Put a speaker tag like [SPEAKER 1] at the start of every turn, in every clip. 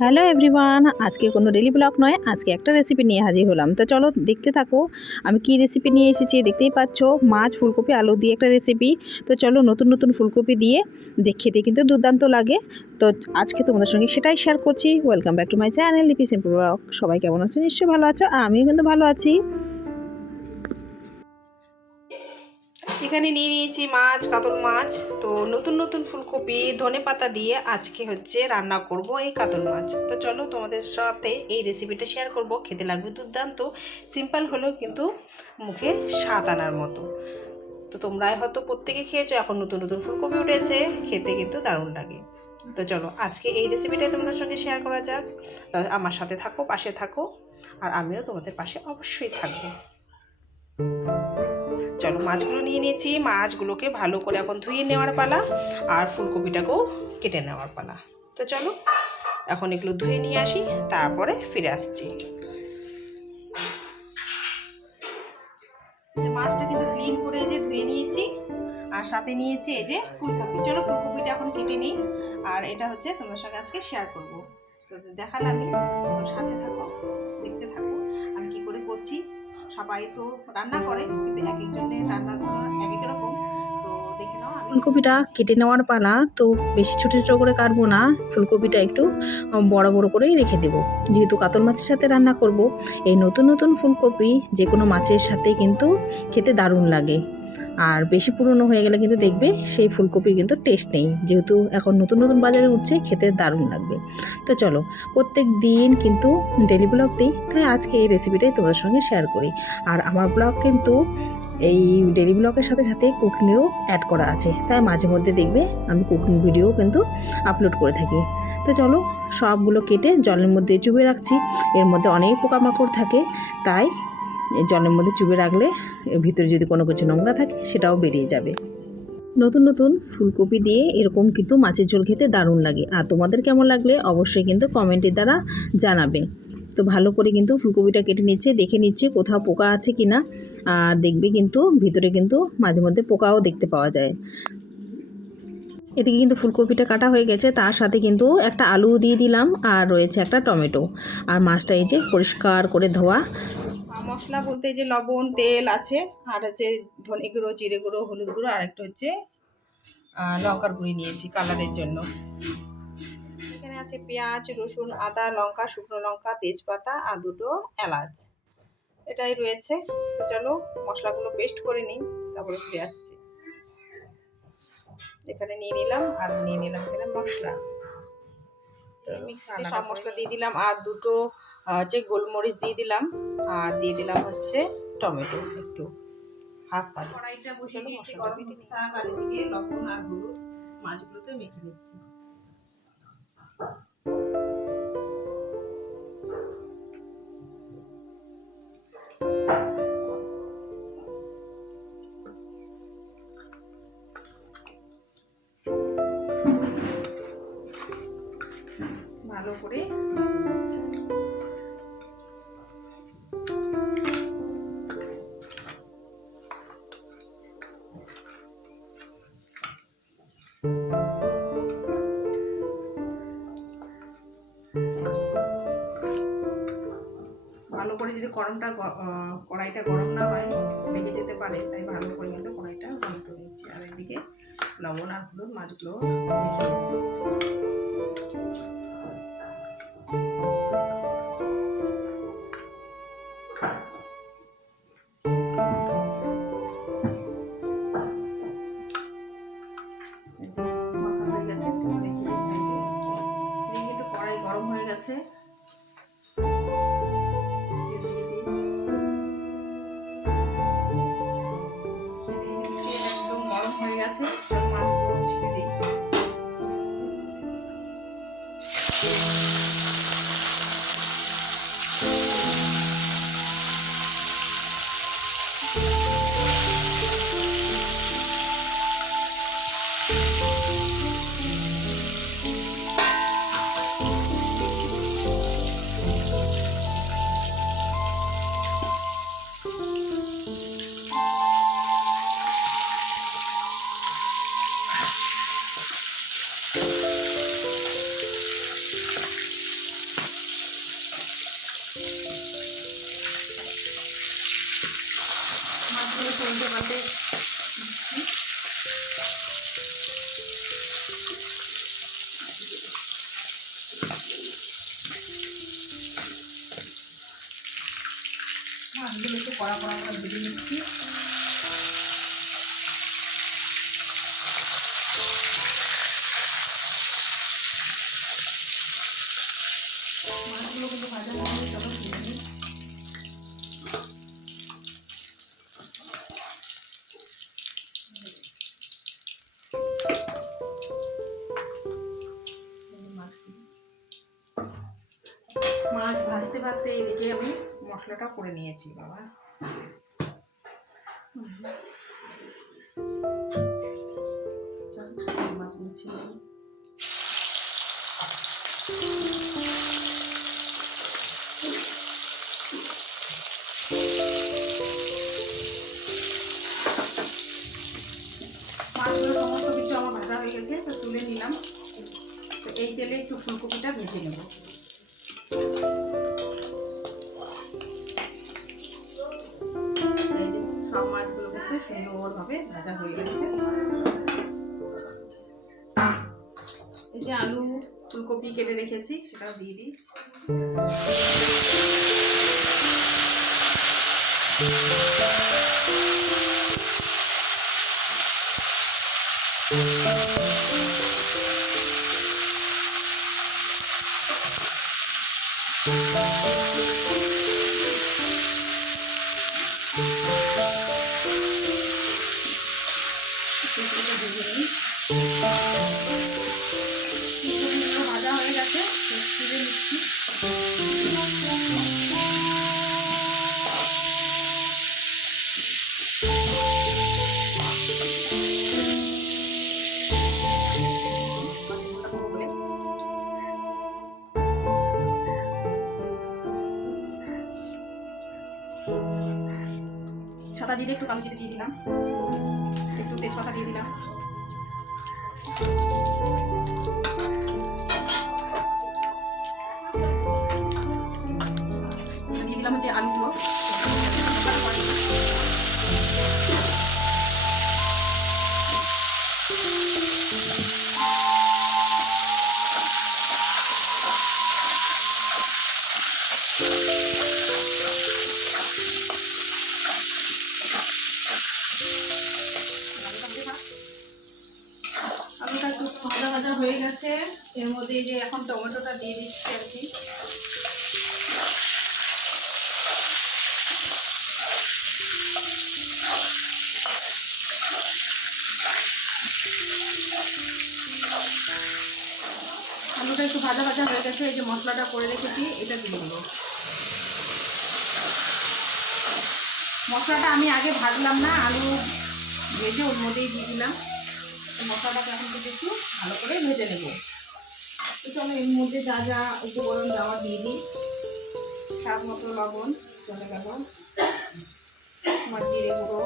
[SPEAKER 1] Hello everyone, আজকে কোনো daily blog নয়, আজকে একটা রেসিপি নিয়ে হাজির হলাম। তো চলো দেখতে থাকো, আমি কি রেসিপি নিয়ে এসেছি দেখতেই পাচ্ছ, মাছ, ফুলকপি, আলু দিয়ে একটা রেসিপি তো চলো নতুন নতুন ফুলকপি দিয়ে খেতে কিন্তু দুর্দান্ত লাগে। তো আজকে তোমাদের সঙ্গে সেটাই শেয়ার করছি। Welcome back to my channel Lipi simple blog সবাই কেমন আছো? নিশ্চয়ই ভালো আছো আর আমিও কিন্তু ভালো আছি। এখানে নিয়ে নিয়েছি মাছ, কাতল মাছ। তো নতুন নতুন ফুলকপি, ধনে পাতা দিয়ে আজকে হচ্ছে রান্না করব এই কাতল মাছ। তো চলো তোমাদের সাথে এই রেসিপিটা শেয়ার করব। খেতে লাগবে দুর্দান্ত। সিম্পল হলেও কিন্তু মুখে স্বাদ আনার মতো। তো তোমরাই হয়তো প্রত্যেকে খেয়েছো, এখন নতুন নতুন ফুলকপি উঠেছে। খেতে কিন্তু দারুণ লাগে। তো চলো আজকে এই রেসিপিটাই তোমাদের সঙ্গে শেয়ার করা যাক। আমার সাথে থাকো, পাশে থাকো। আর আমিও তোমাদের পাশে অবশ্যই থাকব। চলো মাছগুলো নিয়ে নিয়েছি। মাছগুলোকে ভালো করে এখন ধুয়ে নেওয়ার পালা আর ফুলকপিটাকেও কেটে নেওয়ার পালা। তো চলো, এখন এগুলো ধুয়ে নিয়ে আসি, তারপরে ফিরে আসছি। মাছটা কিন্তু ক্লিন করে যে ধুয়ে নিয়েছি আর সাথে নিয়েছি এই যে ফুলকপি। চলো ফুলকপিটা এখন কেটে নিই আর এটা হচ্ছে তোমার সঙ্গে আজকে শেয়ার করব। তো দেখালামই তো সাথে থাকো, দেখতে থাকো, আমি কি করে করছি। সবাই তো রান্না করে, কিন্তু এক একজনের ধরন এক এক রকম। ফুলকপিটা কেটে নেওয়ার পালা, তো বেশি ছোটো ছোটো করে কাটবো না, ফুলকপিটা একটু বড় বড় করেই রেখে দেবো। যেহেতু কাতল মাছের সাথে রান্না করব, এই নতুন নতুন ফুলকপি যে কোনো মাছের সাথে কিন্তু খেতে দারুণ লাগে। আর বেশি পুরনো হয়ে গেলে কিন্তু দেখবে সেই ফুলকপির কিন্তু টেস্ট নেই। যেহেতু এখন নতুন নতুন বাজারে উঠছে, খেতে দারুণ লাগবে। তো চলো, প্রত্যেক দিন কিন্তু ডেলি ব্লগ দিই, তাই আজকে এই রেসিপিটাই তোমাদের সঙ্গে শেয়ার করি। আর আমার ব্লগ কিন্তু এই ডেলি ব্লগের সাথে সাথে কুকিংয়েরও অ্যাড করা আছে। তাই মাঝে মধ্যে দেখবে আমি কুকিং ভিডিও কিন্তু আপলোড করে থাকি। তো চলো, সবগুলো কেটে জলের মধ্যে চুবে রাখছি। এর মধ্যে অনেক পোকামাকড় থাকে, তাই জলের মধ্যে চুবে রাখলে ভিতরে যদি কোনো কিছু নোংরা থাকে, সেটাও বেরিয়ে যাবে। নতুন নতুন ফুলকপি দিয়ে এরকম কিন্তু মাছের ঝোল খেতে দারুণ লাগে। আর তোমাদের কেমন লাগলে অবশ্যই কিন্তু কমেন্টের দ্বারা জানাবে। তো ভালো করে কিন্তু ফুলকপিটা কেটে নিচ্ছে, দেখে নিচ্ছে কোথাও পোকা আছে কি না। আর দেখবে কিন্তু ভিতরে কিন্তু মাঝে মধ্যে পোকাও দেখতে পাওয়া যায়। এদিকে কিন্তু ফুলকপিটা কাটা হয়ে গেছে, তার সাথে কিন্তু একটা আলু দিয়ে দিলাম, আর রয়েছে একটা টমেটো। আর মাছটা এই যে পরিষ্কার করে ধোয়া মশলা বলতে যে লবণ, তেল আছে, আর হচ্ছে ধনে গুঁড়ো, জিরে গুঁড়ো, হলুদ গুঁড়ো, আর একটা হচ্ছে লঙ্কার গুঁড়ি নিয়েছি কালারের জন্য। এখানে আছে পেঁয়াজ, রসুন, আদা, লঙ্কা, শুকনো লঙ্কা, তেজপাতা, আর দুটো এলাচ। এটাই রয়েছে। তো চলো মশলাগুলো পেস্ট করে নিই, তারপরে ফিরে আসছি। এখানে নিয়ে নিলাম, আর নিয়ে নিলাম এখানে মশলা। তো মিক্সিতে সব মশলা দিয়ে দিলাম। আর দুটো হচ্ছে গোলমরিচ দিয়ে দিলাম আর দিয়ে দিলাম হচ্ছে টমেটো একটু। হাফ পানি। কড়াইটা বসিয়ে দিয়েছি গরম আর এদিকে লবণ আর হলুদ মাছগুলোতে মেখে ভালো করে যদি গরমটা কড়াইটা গরম না হয়, লেগে যেতে পারে, তাই ভালো করে কিন্তু কড়াইটা গরম করে নিচ্ছি। আর এদিকে লবণ আর হলুদ মাছগুলো মেখে মাছগুলো
[SPEAKER 2] একটু কড়া কড়া করে ভেজে নিচ্ছি। ভাজতে এদিকে আমি মশলাটা করে নিয়েছি, বাবা। ছিল মাছগুলো সমস্ত কিছু আমার ভাজা হয়ে গেছে, তো তুলে নিলাম। তো এই তেলে একটু ফুলকপিটা ভেজে নেব। কিন্তু সুন্দরভাবে ভাজা হয়ে গেছে। এই যে আলু ফুলকপি কেটে রেখেছি, সেটাও দিয়ে দিই। ফুলকপিটা দিলাম। একটু তেজপাতা দিয়ে দিলাম। এই যে এখন টমেটোটা দিয়ে দিচ্ছি আর কি। আলুটা একটু ভাজা ভাজা হয়ে গেছে, এই যে মশলাটা করে রেখেছি, এটা দিয়ে দেবো। মশলাটা আমি আগে ভাজলাম না, আলু ভেজে ওর মধ্যেই দিয়ে দিলাম। মশলাটাকে এখন একটু ভালো করে ভেজে নেব। তো চলো এর মধ্যে যা যা উপকরণ দেওয়া দিয়ে দিই। স্বাদ মতো লবণ চলে গেল তোমার জিরে গুঁড়ো,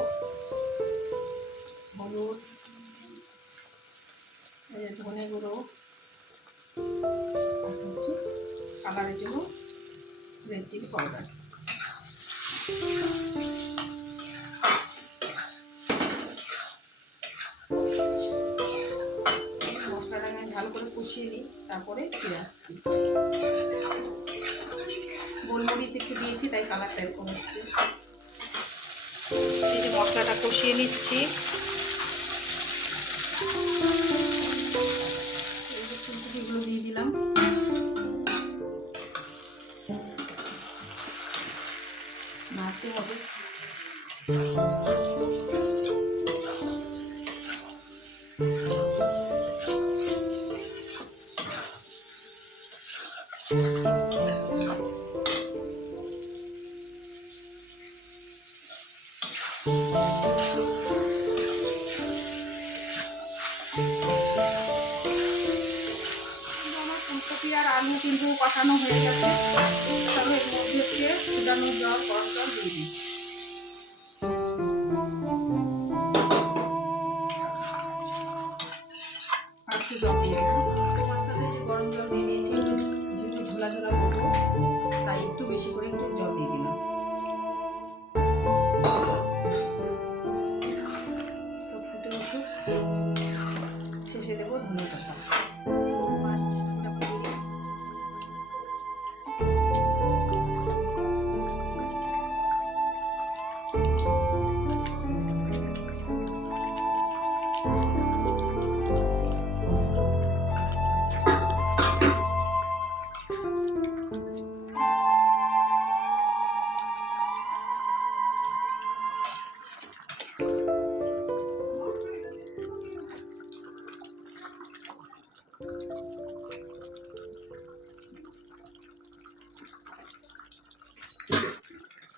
[SPEAKER 2] হলুদ ধনে গুঁড়ো, আর কালারের জন্য রেড চিলি পাউডার। তারপরে ফিরে আসছি। গোলমরিচ একটু দিয়েছি, তাই কালারটা এরকম হচ্ছে। মশলাটা কষিয়ে নিচ্ছি। এই দিয়ে দিলাম। কষানো হয়ে গেছে। তবে এর মধ্যে হচ্ছে ফুটানো জল, গরম জল দিয়ে দিয়ে যে গরম জল দিয়ে দিয়েছি, একটু ঝোলা ঝোলা তাই একটু বেশি করে একটু জল দিয়ে দিলাম।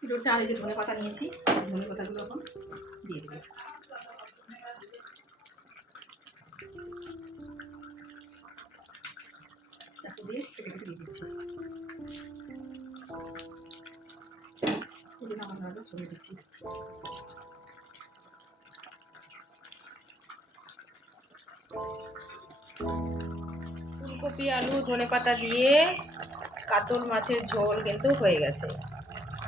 [SPEAKER 1] দুটো চার এই যে ধনে পাতা নিয়েছি ধনে পাতাগুলো এখন দিয়ে দেবো। চাকু দিয়ে কেটে কেটে দিয়ে দিচ্ছি। পুদিনা আমার ছড়িয়ে দিচ্ছি। ফুলকপি আলু, ধনে পাতা দিয়ে কাতল মাছের ঝোল কিন্তু হয়ে গেছে।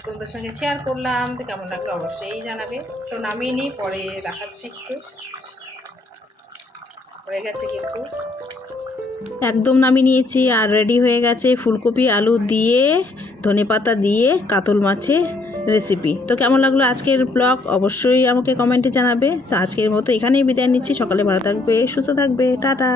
[SPEAKER 1] তোমাদের সঙ্গে শেয়ার করলাম, তো কেমন লাগল অবশ্যই জানাবে। তো নামিয়ে নিই, পরে দেখাচ্ছি একটু। হয়ে গেছে কিন্তু। একদম নামিয়ে নিয়েছি, আর রেডি হয়ে গেছে ফুলকপি, আলু দিয়ে ধনেপাতা দিয়ে কাতল মাছের রেসিপি তো কেমন লাগল আজকের ব্লগ অবশ্যই আমাকে কমেন্টে জানাবে। তো আজকের মতো এখানেই বিদায় নিচ্ছি। সকালে ভালো থাকবে, সুস্থ থাকবে। টাটা।